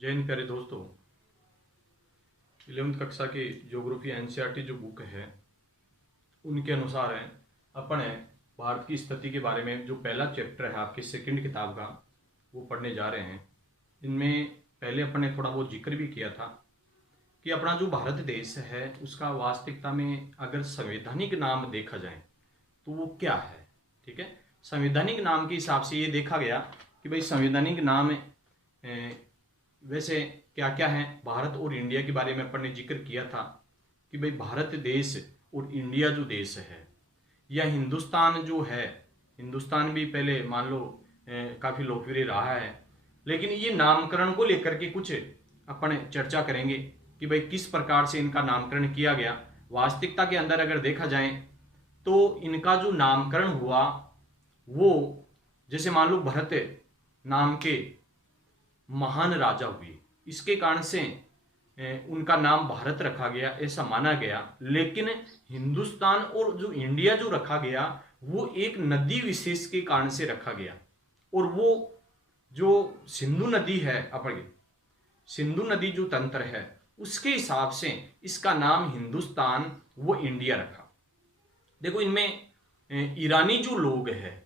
जय हिंद प्यारे दोस्तों। 11वीं कक्षा की ज्योग्राफी एनसीईआरटी जो बुक है उनके अनुसार है अपन है भारत की स्थिति के बारे में जो पहला चैप्टर है आपके सेकंड किताब का वो पढ़ने जा रहे हैं। इनमें पहले अपन ने थोड़ा बहुत जिक्र भी किया था कि अपना जो भारत देश है उसका वास्तविकता में अगर संवैधानिक नाम देखा जाए तो वो क्या है। ठीक है, संवैधानिक नाम के हिसाब से ये देखा गया कि भाई संवैधानिक नाम वैसे क्या क्या है। भारत और इंडिया के बारे में अपन ने जिक्र किया था कि भाई भारत देश और इंडिया जो देश है या हिंदुस्तान जो है, हिंदुस्तान भी पहले मान लो काफ़ी लोकप्रिय रहा है, लेकिन ये नामकरण को लेकर के कुछ अपन चर्चा करेंगे कि भाई किस प्रकार से इनका नामकरण किया गया। वास्तविकता के अंदर अगर देखा जाए तो इनका जो नामकरण हुआ वो जैसे मान लो भरत नाम के महान राजा हुए, इसके कारण से उनका नाम भारत रखा गया ऐसा माना गया। लेकिन हिंदुस्तान और जो इंडिया जो रखा गया वो एक नदी विशेष के कारण से रखा गया, और वो जो सिंधु नदी है अपनी सिंधु नदी जो तंत्र है उसके हिसाब से इसका नाम हिंदुस्तान वो इंडिया रखा। देखो इनमें ईरानी जो लोग हैं,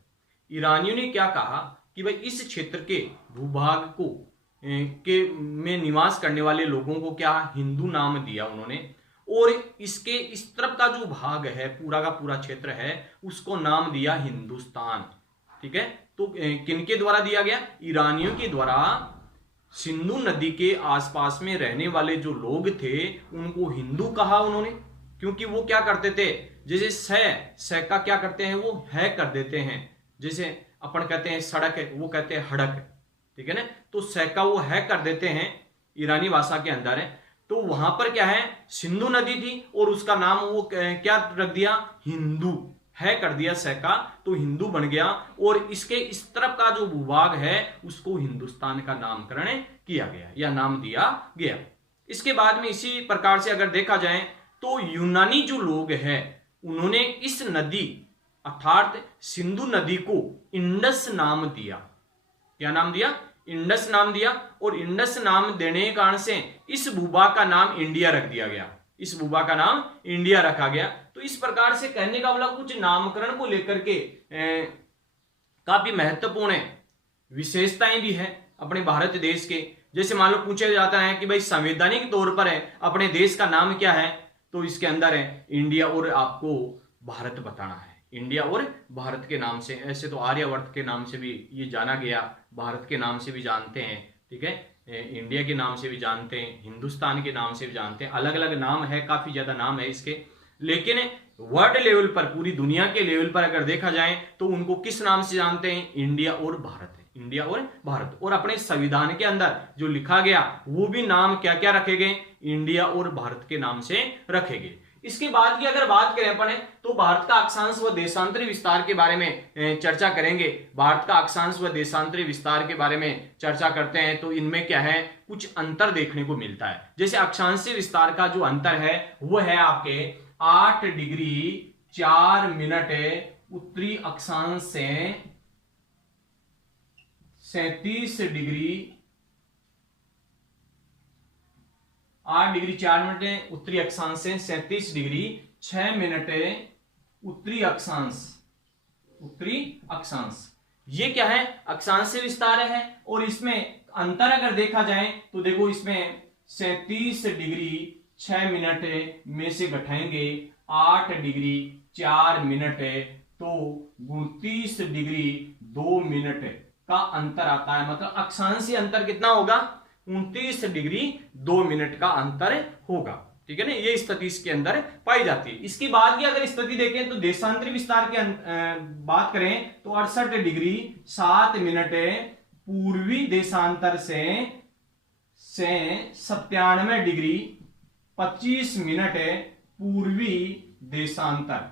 ईरानियों ने क्या कहा कि भाई इस क्षेत्र के भूभाग को में निवास करने वाले लोगों को क्या हिंदू नाम दिया उन्होंने, और इसके इस तरफ का जो भाग है पूरा का पूरा क्षेत्र है उसको नाम दिया हिंदुस्तान। ठीक है, तो किनके द्वारा दिया गया? ईरानियों के द्वारा। सिंधु नदी के आसपास में रहने वाले जो लोग थे उनको हिंदू कहा उन्होंने, क्योंकि वो क्या करते थे, जैसे सह का क्या करते हैं वो है कर देते हैं, जैसे अपन कहते हैं सड़क है वो कहते हैं हड़क। ठीक है ना, तो सह का वो है कर देते हैं ईरानी भाषा के अंदर है। तो वहां पर क्या है, सिंधु नदी थी और उसका नाम वो क्या रख दिया, हिंदू है कर दिया सह का, तो हिंदू बन गया। और इसके इस तरफ का जो भूभाग है उसको हिंदुस्तान का नामकरण किया गया या नाम दिया गया। इसके बाद में इसी प्रकार से अगर देखा जाए तो यूनानी जो लोग हैं उन्होंने इस नदी अर्थात सिंधु नदी को इंडस नाम दिया। क्या नाम दिया? इंडस नाम दिया। और इंडस नाम देने के कारण से इस भूभाग का नाम इंडिया रख दिया गया, इस भूभाग का नाम इंडिया रखा गया। तो इस प्रकार से कहने का मतलब कुछ नामकरण को लेकर के काफी महत्वपूर्ण विशेषताएं भी है अपने भारत देश के। जैसे मान लो पूछा जाता है कि भाई संवैधानिक तौर पर है अपने देश का नाम क्या है, तो इसके अंदर है इंडिया और आपको भारत बताना है, इंडिया और भारत के नाम से। ऐसे तो आर्यवर्त के नाम से भी ये जाना गया, भारत के नाम से भी जानते हैं। ठीक है, इंडिया के नाम से भी जानते हैं, हिंदुस्तान के नाम से भी जानते हैं, अलग अलग नाम है, काफी ज्यादा नाम है इसके। लेकिन वर्ल्ड लेवल पर पूरी दुनिया के लेवल पर अगर देखा जाए तो उनको किस नाम से जानते हैं? इंडिया और भारत है, इंडिया और भारत। और अपने संविधान के अंदर जो लिखा गया वो भी नाम क्या क्या रखे गए? इंडिया और भारत के नाम से रखे गए। इसके बाद की अगर बात करें अपन तो भारत का अक्षांश व देशांतरी विस्तार के बारे में चर्चा करेंगे। भारत का अक्षांश व देशांतरी विस्तार के बारे में चर्चा करते हैं तो इनमें क्या है, कुछ अंतर देखने को मिलता है। जैसे अक्षांशीय विस्तार का जो अंतर है वो है आपके 8 डिग्री 4 मिनट उत्तरी अक्षांश से 37 डिग्री 8 डिग्री 4 मिनट उत्तरी अक्षांश से 37 डिग्री 6 मिनट उत्तरी अक्षांश। ये क्या है? अक्षांशीय विस्तार है। और इसमें अंतर अगर देखा जाए तो देखो इसमें 37 डिग्री 6 मिनट में से घटाएंगे 8 डिग्री 4 मिनट तो 29 डिग्री 2 मिनट का अंतर आता है। मतलब अक्षांशीय अंतर कितना होगा? 29 डिग्री 2 मिनट का अंतर होगा। ठीक है ना, ये स्थिति इसके अंदर पाई जाती है। इसके बाद की अगर स्थिति देखें तो देशांतरी विस्तार की बात करें तो 68 डिग्री 7 मिनट पूर्वी देशांतर से 97 डिग्री 25 मिनट पूर्वी देशांतर।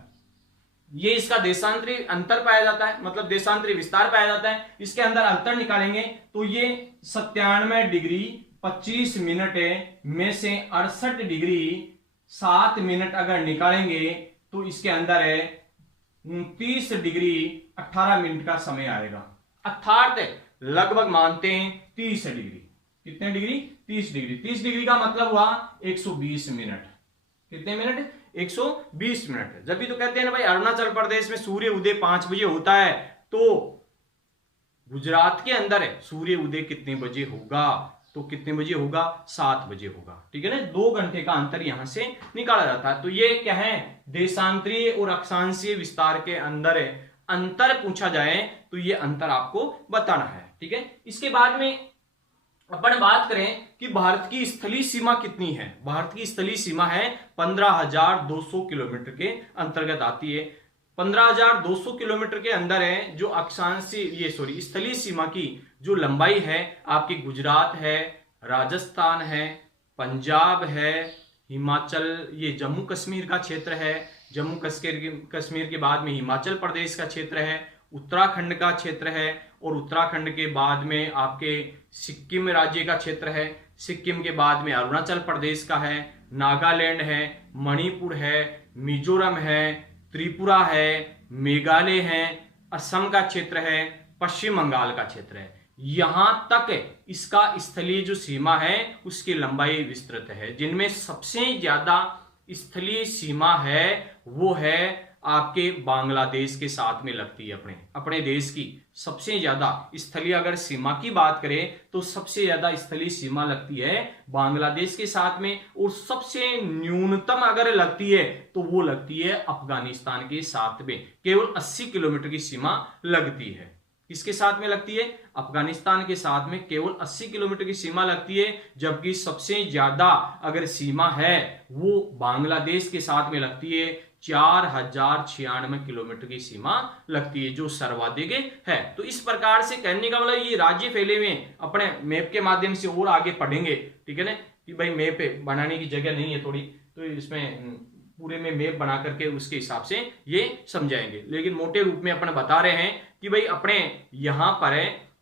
ये इसका देशांतरी अंतर पाया जाता है, मतलब देशांतरी विस्तार पाया जाता है। इसके अंदर अंतर निकालेंगे तो ये 97 डिग्री 25 मिनट में से 68 डिग्री 7 मिनट अगर निकालेंगे तो इसके अंदर है 29 डिग्री 18 मिनट का समय आएगा, अर्थात लगभग मानते हैं 30 डिग्री। कितने डिग्री? 30 डिग्री। 30 डिग्री का मतलब हुआ 120 मिनट। कितने मिनट? 120 मिनट। जब भी तो कहते हैं ना भाई अरुणाचल प्रदेश में सूर्य उदय 5 बजे होता है, तो गुजरात के अंदर है सूर्य उदय कितने बजे होगा? तो कितने बजे होगा? 7 बजे होगा। ठीक है ना, 2 घंटे का अंतर यहां से निकाला जाता है। तो ये क्या है? देशांतरीय और अक्षांशीय विस्तार के अंदर अंतर पूछा जाए तो ये अंतर आपको बताना है। ठीक है, इसके बाद में अपन बात करें कि भारत की स्थलीय सीमा कितनी है। भारत की स्थलीय सीमा है 15,200 किलोमीटर के अंतर्गत आती है। 15,200 किलोमीटर के अंदर है जो अक्षांशीय स्थलीय सीमा की जो लंबाई है आपकी गुजरात है, राजस्थान है, पंजाब है, हिमाचल, ये जम्मू कश्मीर का क्षेत्र है, जम्मू कश्मीर के बाद में हिमाचल प्रदेश का क्षेत्र है, उत्तराखंड का क्षेत्र है, और उत्तराखंड के बाद में आपके सिक्किम राज्य का क्षेत्र है, सिक्किम के बाद में अरुणाचल प्रदेश का है, नागालैंड है, मणिपुर है, मिजोरम है, त्रिपुरा है, मेघालय है, असम का क्षेत्र है, पश्चिम बंगाल का क्षेत्र है। यहां तक इसका स्थलीय जो सीमा है उसकी लंबाई विस्तृत है। जिनमें सबसे ज्यादा स्थलीय सीमा है वो है आपके बांग्लादेश के साथ में लगती है। अपने देश की सबसे ज्यादा स्थलीय अगर सीमा की बात करें तो सबसे ज्यादा स्थलीय सीमा लगती है बांग्लादेश के साथ में, और सबसे न्यूनतम अगर लगती है तो वो लगती है अफगानिस्तान के साथ में। केवल 80 किलोमीटर की सीमा लगती है। किसके साथ में लगती है? अफगानिस्तान के साथ में केवल 80 किलोमीटर की सीमा लगती है। जबकि सबसे ज्यादा अगर सीमा है वो बांग्लादेश के साथ में लगती है, 4,096 किलोमीटर की सीमा लगती है, जो सर्वाधिक है। तो इस प्रकार से कहने का मतलब ये राज्य फैले हुए अपने मैप के माध्यम से और आगे पढ़ेंगे। ठीक है ना, कि भाई मैप बनाने की जगह नहीं है थोड़ी, तो इसमें पूरे में मैप बना करके उसके हिसाब से ये समझाएंगे। लेकिन मोटे रूप में अपन बता रहे हैं कि भाई अपने यहां पर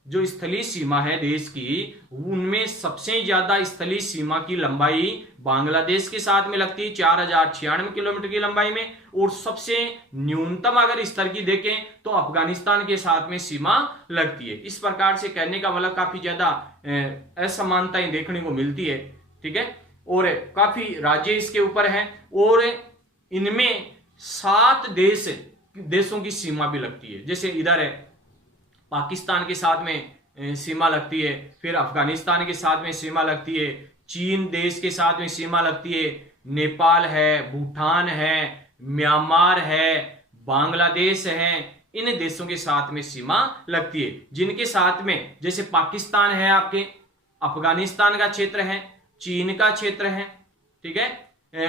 जो स्थलीय सीमा है देश की, उनमें सबसे ज्यादा स्थलीय सीमा की लंबाई बांग्लादेश के साथ में लगती है 4,096 किलोमीटर की लंबाई में, और सबसे न्यूनतम अगर स्तर की देखें तो अफगानिस्तान के साथ में सीमा लगती है। इस प्रकार से कहने का मतलब काफी ज्यादा असमानताएं देखने को मिलती है। ठीक है, और काफी राज्य इसके ऊपर हैं, और इनमें 7 देशों की सीमा भी लगती है। जैसे इधर है पाकिस्तान के साथ में सीमा लगती है, फिर अफगानिस्तान के साथ में सीमा लगती है, चीन देश के साथ में सीमा लगती है, नेपाल है, भूटान है, म्यांमार है, बांग्लादेश है, इन देशों के साथ में सीमा लगती है। जिनके साथ में जैसे पाकिस्तान है, आपके अफगानिस्तान का क्षेत्र है, चीन का क्षेत्र है, ठीक है,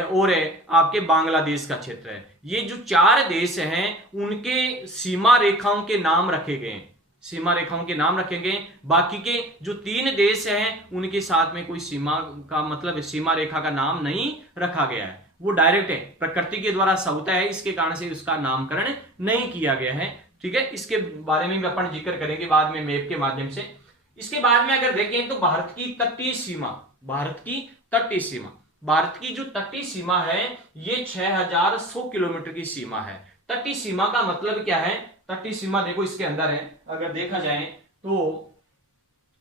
और आपके बांग्लादेश का क्षेत्र है। ये जो 4 देश हैं उनके सीमा रेखाओं के नाम रखे गए हैं, सीमा रेखाओं के नाम रखे गए। बाकी के जो 3 देश हैं उनके साथ में कोई सीमा का मतलब सीमा रेखा का नाम नहीं रखा गया है, वो डायरेक्ट है, प्रकृति के द्वारा होता है, इसके कारण से उसका नामकरण नहीं किया गया है। ठीक है, इसके बारे में भी अपन जिक्र करेंगे बाद में मैप के माध्यम से। इसके बाद में अगर देखें तो भारत की तटीय सीमा, भारत की तटीय सीमा, भारत की जो तटीय सीमा है ये 6,100 किलोमीटर की सीमा है। तटीय सीमा का मतलब क्या है? तटीय सीमा देखो इसके अंदर है, अगर देखा जाए तो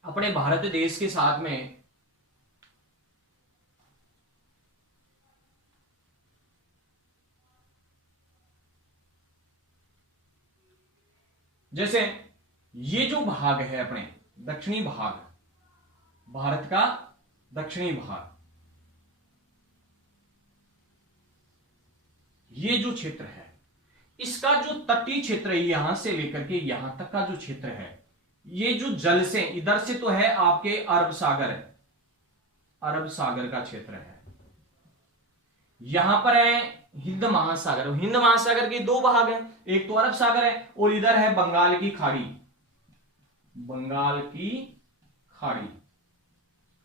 अपने भारत देश के साथ में जैसे ये जो भाग है अपने दक्षिणी भाग, भारत का दक्षिणी भाग, ये जो क्षेत्र है इसका जो तटीय क्षेत्र है यहां से लेकर के यहां तक का जो क्षेत्र है, ये जो जल से इधर से तो है आपके अरब सागर है, अरब सागर का क्षेत्र है, यहां पर है हिंद महासागर। हिंद महासागर के 2 भाग हैं, एक तो अरब सागर है और इधर है बंगाल की खाड़ी, बंगाल की खाड़ी,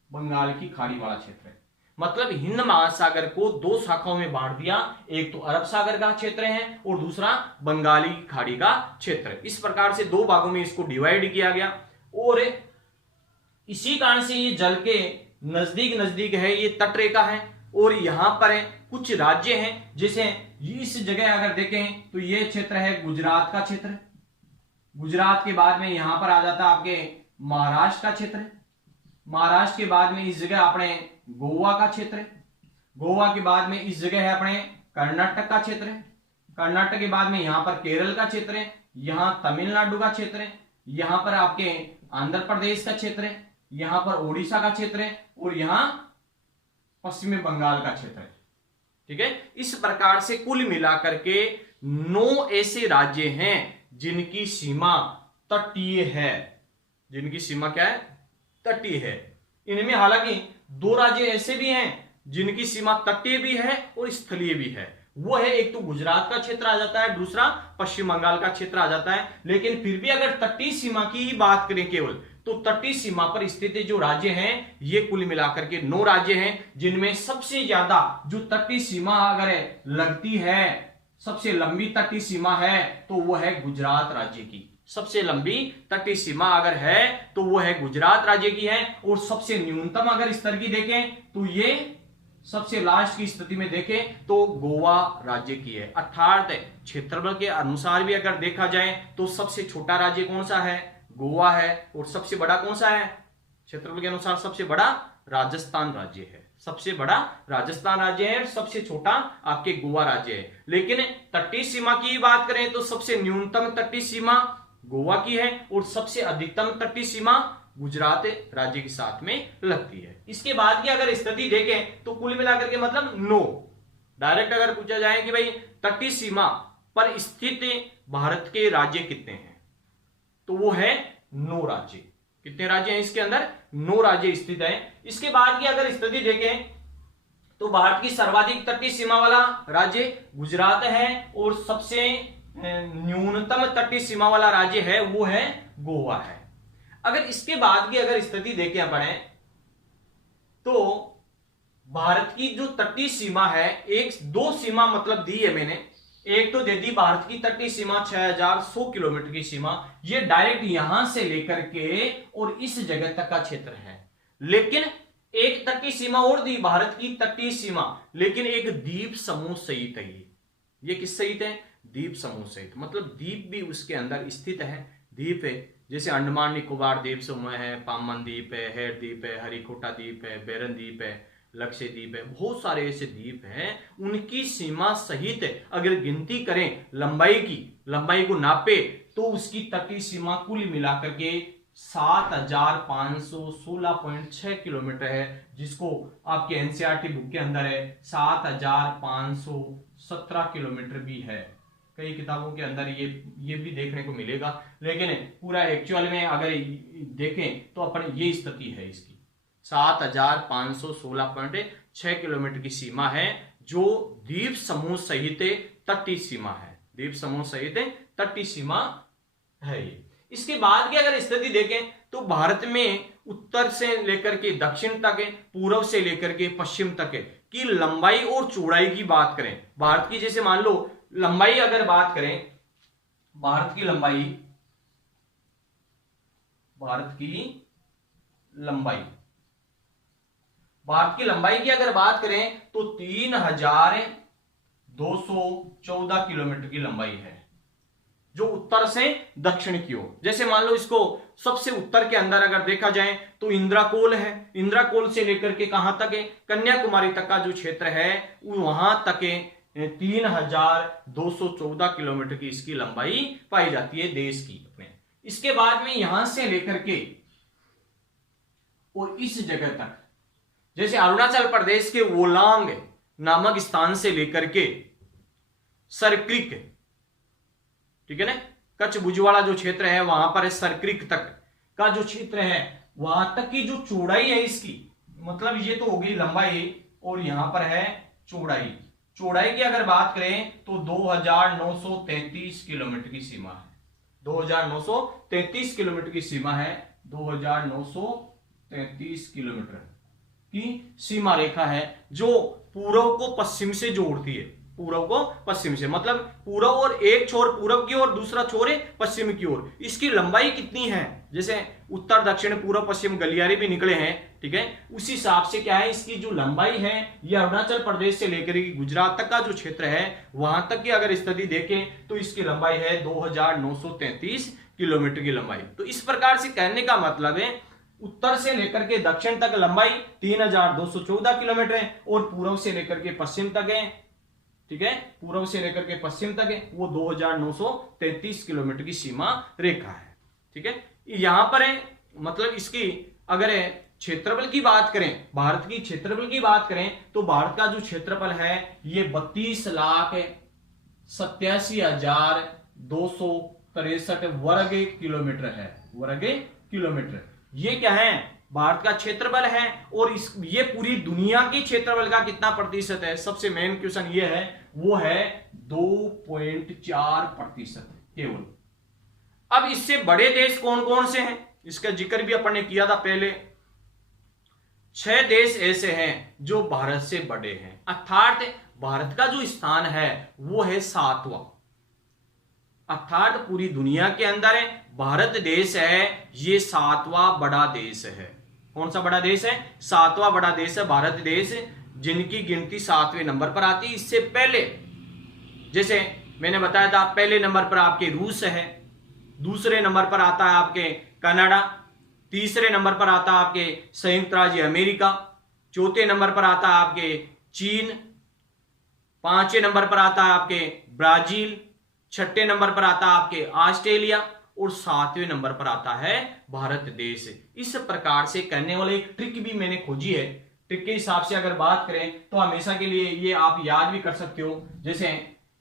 बंगाल की खाड़ी वाला क्षेत्र है। मतलब हिंद महासागर को 2 शाखाओं में बांट दिया, एक तो अरब सागर का क्षेत्र है और दूसरा बंगाली खाड़ी का क्षेत्र है। इस प्रकार से 2 भागों में इसको डिवाइड किया गया, और इसी कारण से ये जल के नजदीक नजदीक है, ये तटरेखा है। और यहां पर है कुछ राज्य हैं, जैसे इस जगह अगर देखें तो ये क्षेत्र है गुजरात का क्षेत्र, गुजरात के बाद में यहां पर आ जाता है आपके महाराष्ट्र का क्षेत्र, महाराष्ट्र के बाद में इस जगह अपने गोवा का क्षेत्र है, गोवा के बाद में इस जगह है अपने कर्नाटक का क्षेत्र है, कर्नाटक के बाद में यहां पर केरल का क्षेत्र है, यहां तमिलनाडु का क्षेत्र है, यहां पर आपके आंध्र प्रदेश का क्षेत्र है, यहां पर ओडिशा का क्षेत्र है और यहां पश्चिमी बंगाल का क्षेत्र है। ठीक है, इस प्रकार से कुल मिलाकर के 9 ऐसे राज्य हैं जिनकी सीमा तटीय है, जिनकी सीमा क्या है, तटीय है। इनमें हालांकि 2 राज्य ऐसे भी हैं जिनकी सीमा तटीय भी है और स्थलीय भी है। वो है, एक तो गुजरात का क्षेत्र आ जाता है, दूसरा पश्चिम बंगाल का क्षेत्र आ जाता है। लेकिन फिर भी अगर तटीय सीमा की ही बात करें केवल, तो तटीय सीमा पर स्थित जो राज्य हैं ये कुल मिलाकर के 9 राज्य हैं, जिनमें सबसे ज्यादा जो तटीय सीमा अगर लगती है, सबसे लंबी तटीय सीमा है तो वो है गुजरात राज्य की। सबसे लंबी तटीय सीमा अगर है तो वो है गुजरात राज्य की है। और सबसे न्यूनतम अगर स्तर की देखें तो ये सबसे लास्ट की स्थिति में देखें तो गोवा राज्य की है। अर्थात क्षेत्रफल के अनुसार भी अगर देखा जाए तो सबसे छोटा राज्य कौन सा है, गोवा है, और सबसे बड़ा कौन सा है, क्षेत्रफल के अनुसार सबसे बड़ा राजस्थान राज्य है। सबसे बड़ा राजस्थान राज्य है, सबसे छोटा आपके गोवा राज्य है। लेकिन तटीय सीमा की बात करें तो सबसे न्यूनतम तटीय सीमा गोवा की है और सबसे अधिकतम तटीय सीमा गुजरात राज्य के साथ में लगती है। इसके बाद की अगर स्थिति देखें तो कुल मिलाकर के मतलब 9, डायरेक्ट अगर पूछा जाए कि भाई तटीय सीमा पर स्थित भारत के राज्य कितने हैं, तो वो है 9 राज्य। कितने राज्य हैं इसके अंदर, 9 राज्य स्थित हैं। इसके बाद की अगर स्थिति देखें तो भारत की सर्वाधिक तटीय सीमा वाला राज्य गुजरात है और सबसे न्यूनतम तटीय सीमा वाला राज्य है वो है गोवा है। अगर इसके बाद की अगर स्थिति देखें अपन तो भारत की जो तटीय सीमा है, 1-2 सीमा मतलब दी है मैंने। एक तो दे दी भारत की तटीय सीमा 6100 किलोमीटर की सीमा, ये डायरेक्ट यहां से लेकर के और इस जगह तक का क्षेत्र है। लेकिन एक तटीय सीमा और दी भारत की तटीय सीमा, लेकिन एक द्वीप समूह सहित है। ये किस सहित है, द्वीप समूह सहित, मतलब द्वीप भी उसके अंदर स्थित है। द्वीप है जैसे अंडमान निकोबार द्वीप समूह है, पामन द्वीप है, हेड द्वीप है, हरिकोटा द्वीप है, बेरन द्वीप है, लक्षद्वीप है, बहुत सारे ऐसे द्वीप हैं। उनकी सीमा सहित अगर गिनती करें लंबाई को नापे तो उसकी तटीय सीमा कुल मिलाकर के 7516.6 किलोमीटर है, जिसको आपके एनसीईआरटी बुक के अंदर है 7517 किलोमीटर भी है। कई किताबों के अंदर ये भी देखने को मिलेगा, लेकिन पूरा एक्चुअल में अगर देखें तो अपन ये स्थिति है इसकी 7516.6 किलोमीटर की सीमा है, जो द्वीप समूह सहित तटीय सीमा है। द्वीप समूह सहित तटीय सीमा है ये। इसके बाद की अगर स्थिति देखें तो भारत में उत्तर से लेकर के दक्षिण तक, पूर्व से लेकर के पश्चिम तक की लंबाई और चौड़ाई की बात करें, भारत की जैसे मान लो लंबाई अगर बात करें, भारत की लंबाई की अगर बात करें तो 3214 किलोमीटर की लंबाई है, जो उत्तर से दक्षिण की ओर। जैसे मान लो इसको सबसे उत्तर के अंदर अगर देखा जाए तो इंद्राकोल है, इंद्राकोल से लेकर के कहां तक है, कन्याकुमारी तक का जो क्षेत्र है वहां तक 3214 किलोमीटर की इसकी लंबाई पाई जाती है देश की अपने। इसके बाद में यहां से लेकर के और इस जगह तक, जैसे अरुणाचल प्रदेश के वोलांग नामक स्थान से लेकर के सरक्रिक, ठीक है ना, कच्छ भुजवाड़ा जो क्षेत्र है वहां पर सरक्रिक तक का जो क्षेत्र है, वहां तक की जो चौड़ाई है इसकी, मतलब ये तो होगी लंबाई और यहां पर है चौड़ाई। चौड़ाई की अगर बात करें तो 2933 किलोमीटर की सीमा है, 2933 किलोमीटर की सीमा है, 2933 किलोमीटर की सीमा रेखा है, जो पूर्व को पश्चिम से जोड़ती है। पूर्व को पश्चिम से मतलब पूर्व और एक छोर पूर्व की ओर, दूसरा छोर है पश्चिम की ओर। इसकी लंबाई कितनी है, जैसे उत्तर दक्षिण पूर्व पश्चिम गलियारे भी निकले हैं, ठीक है, उसी हिसाब से क्या है इसकी जो लंबाई है, यह अरुणाचल प्रदेश से लेकर गुजरात तक का जो क्षेत्र है वहां तक की अगर स्थिति देखें तो इसकी लंबाई है 2933 किलोमीटर की लंबाई। तो इस प्रकार से कहने का मतलब है उत्तर से लेकर के दक्षिण तक लंबाई 3214 किलोमीटर है और पूर्व से लेकर के पश्चिम तक है, ठीक है, पूर्व से लेकर के पश्चिम तक है वो 2933 किलोमीटर की सीमा रेखा है, ठीक है। यहां पर है मतलब इसकी अगर क्षेत्रफल की बात करें, भारत की क्षेत्रफल की बात करें तो भारत का जो क्षेत्रफल है ये 32,87,263 वर्ग किलोमीटर है, वर्ग किलोमीटर। ये क्या है, भारत का क्षेत्रफल है और ये पूरी दुनिया की क्षेत्रफल का कितना प्रतिशत है, सबसे मेन क्वेश्चन ये है, वो है 2.4% केवल। अब इससे बड़े देश कौन कौन से हैं, इसका जिक्र भी अपन ने किया था पहले। 6 देश ऐसे हैं जो भारत से बड़े हैं, अर्थात भारत का जो स्थान है वो है 7वां, अर्थात पूरी दुनिया के अंदर है भारत देश है ये 7वां बड़ा देश है। कौन सा बड़ा देश है, 7वां बड़ा देश है भारत देश, जिनकी गिनती 7वें नंबर पर आती है। इससे पहले जैसे मैंने बताया था, पहले नंबर पर आपके रूस है, दूसरे नंबर पर आता है आपके कनाडा, तीसरे नंबर पर आता है आपके संयुक्त राज्य अमेरिका, चौथे नंबर पर आता है आपके चीन, पांचवें नंबर पर आता है आपके ब्राजील, छठे नंबर पर आता है आपके ऑस्ट्रेलिया और 7वें नंबर पर आता है भारत देश। इस प्रकार से करने वाले एक ट्रिक भी मैंने खोजी है। ट्रिक के हिसाब से अगर बात करें तो हमेशा के लिए ये आप याद भी कर सकते हो, जैसे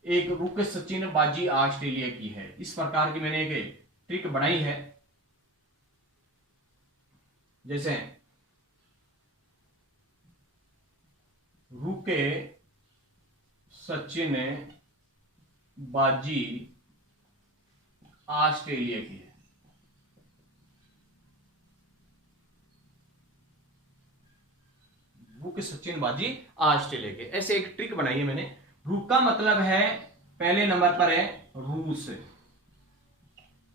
एक रुक सचिन बाजी ऑस्ट्रेलिया की है, इस प्रकार की मैंने एक ट्रिक बनाई है। जैसे रुके सचिन बाजी ऑस्ट्रेलिया की है, रुक सचिन बाजी ऑस्ट्रेलिया के, ऐसे एक ट्रिक बनाई है मैंने। रुक का मतलब है पहले नंबर पर है रूस,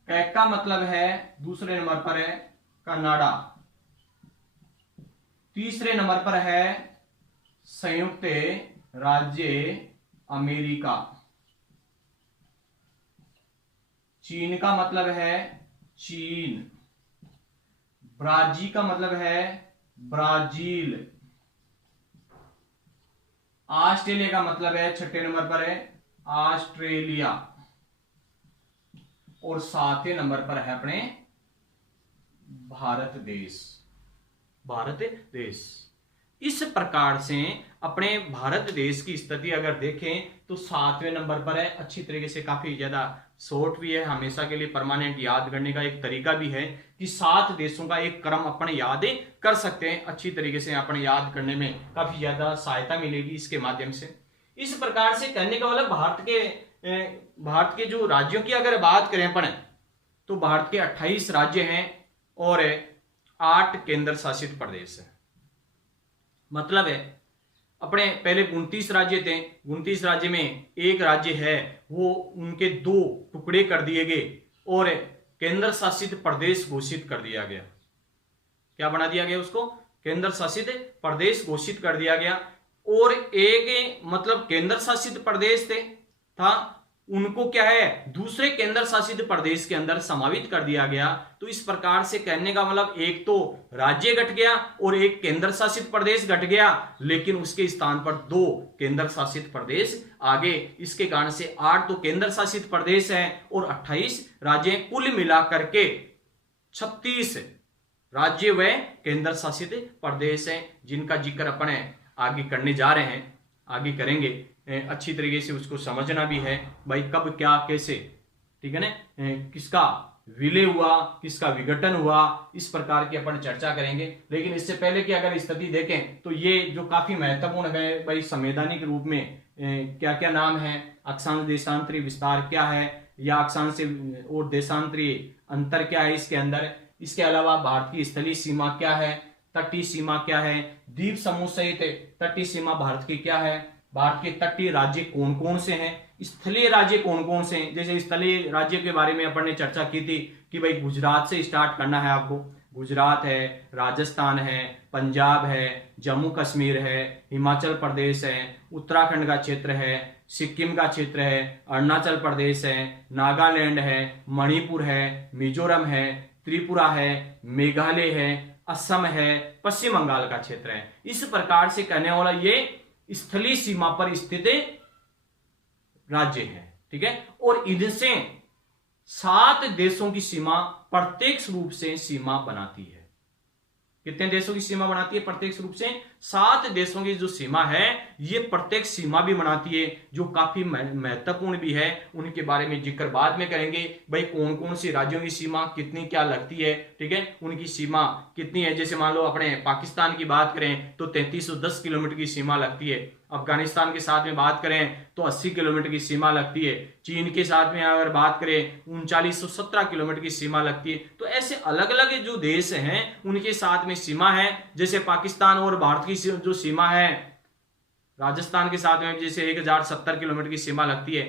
कैक का मतलब है दूसरे नंबर पर है कनाडा, तीसरे नंबर पर है संयुक्त राज्य अमेरिका, चीन का मतलब है चीन, ब्राजील का मतलब है ब्राजील, ऑस्ट्रेलिया का मतलब है छठे नंबर पर है ऑस्ट्रेलिया और 7वें नंबर पर है अपने भारत देश, भारत देश। इस प्रकार से अपने भारत देश की स्थिति अगर देखें तो 7वें नंबर पर है, अच्छी तरीके से, काफी ज्यादा शॉर्ट भी है, हमेशा के लिए परमानेंट याद करने का एक तरीका भी है कि 7 देशों का एक क्रम अपन याद कर सकते हैं, अच्छी तरीके से अपन याद करने में काफी ज्यादा सहायता मिलेगी इसके माध्यम से। इस प्रकार से करने का मतलब भारत के जो राज्यों की अगर बात करें अपन तो भारत के 28 राज्य हैं और 8 केंद्र शासित प्रदेश है। मतलब है अपने पहले 29 राज्य थे, 29 राज्य में एक राज्य है वो उनके 2 टुकड़े कर दिए गए और केंद्र शासित प्रदेश घोषित कर दिया गया। क्या बना दिया गया उसको, केंद्र शासित प्रदेश घोषित कर दिया गया। और एक मतलब केंद्र शासित प्रदेश था उनको क्या है दूसरे केंद्र शासित प्रदेश के अंदर समावित कर दिया गया। तो इस प्रकार से कहने का मतलब एक तो राज्य घट गया और एक केंद्र शासित प्रदेश घट गया, लेकिन उसके स्थान पर 2 केंद्र शासित प्रदेश आगे। इसके कारण से 8 तो केंद्र शासित प्रदेश है और 28 राज्य, कुल मिलाकर के 36 राज्य व केंद्र शासित प्रदेश हैं, जिनका जिक्र अपन आगे करने जा रहे हैं, आगे करेंगे। अच्छी तरीके से उसको समझना भी है भाई कब क्या कैसे, ठीक है ना, किसका विलय हुआ किसका विघटन हुआ, इस प्रकार की अपन चर्चा करेंगे। लेकिन इससे पहले की अगर स्थिति देखें तो ये जो काफी महत्वपूर्ण है भाई, संवैधानिक रूप में क्या क्या नाम है, अक्षांश देशांतरी विस्तार क्या है या अक्षांश और देशांतरी अंतर क्या है इसके अंदर। इसके अलावा भारत की स्थलीय सीमा क्या है, तटीय सीमा क्या है, द्वीप समूह सहित तटीय सीमा भारत की क्या है, भारत के तटीय राज्य कौन कौन से हैं, स्थलीय राज्य कौन कौन से हैं। जैसे स्थलीय राज्य के बारे में अपन ने चर्चा की थी कि भाई गुजरात से स्टार्ट करना है आपको, गुजरात है, राजस्थान है, पंजाब है, जम्मू कश्मीर है, हिमाचल प्रदेश है, उत्तराखंड का क्षेत्र है, सिक्किम का क्षेत्र है, अरुणाचल प्रदेश है, नागालैंड है, मणिपुर है, मिजोरम है, त्रिपुरा है, मेघालय है, असम है, पश्चिम बंगाल का क्षेत्र है। इस प्रकार से कहने वाला ये स्थलीय सीमा पर स्थित राज्य है, ठीक है। और इनसे 7 देशों की सीमा प्रत्यक्ष रूप से सीमा बनाती है। कितने देशों की सीमा बनाती है प्रत्यक्ष रूप से? 7 देशों की जो सीमा है ये प्रत्यक्ष सीमा भी बनाती है, जो काफी महत्वपूर्ण भी है। उनके बारे में जिक्र बाद में करेंगे, भाई कौन कौन सी राज्यों की सीमा कितनी क्या लगती है, ठीक है, उनकी सीमा कितनी है। जैसे मान लो अपने पाकिस्तान की बात करें तो 3310 किलोमीटर की सीमा लगती है। अफगानिस्तान के साथ में बात करें तो 80 किलोमीटर की सीमा लगती है। चीन के साथ में अगर बात करें 3917 किलोमीटर की सीमा लगती है। तो ऐसे अलग अलग जो देश हैं उनके साथ में सीमा है। जैसे पाकिस्तान और भारत की जो सीमा है, राजस्थान के साथ में जैसे 1070 किलोमीटर की सीमा लगती है।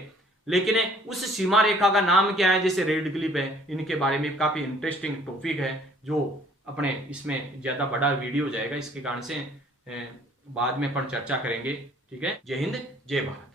लेकिन उस सीमा रेखा का नाम क्या है, जैसे रेड क्लिफ है। इनके बारे में काफी इंटरेस्टिंग टॉपिक है, जो अपने इसमें ज्यादा बड़ा वीडियो हो जाएगा, इसके कारण से बाद में अपन चर्चा करेंगे, ठीक है। जय हिंद, जय भारत।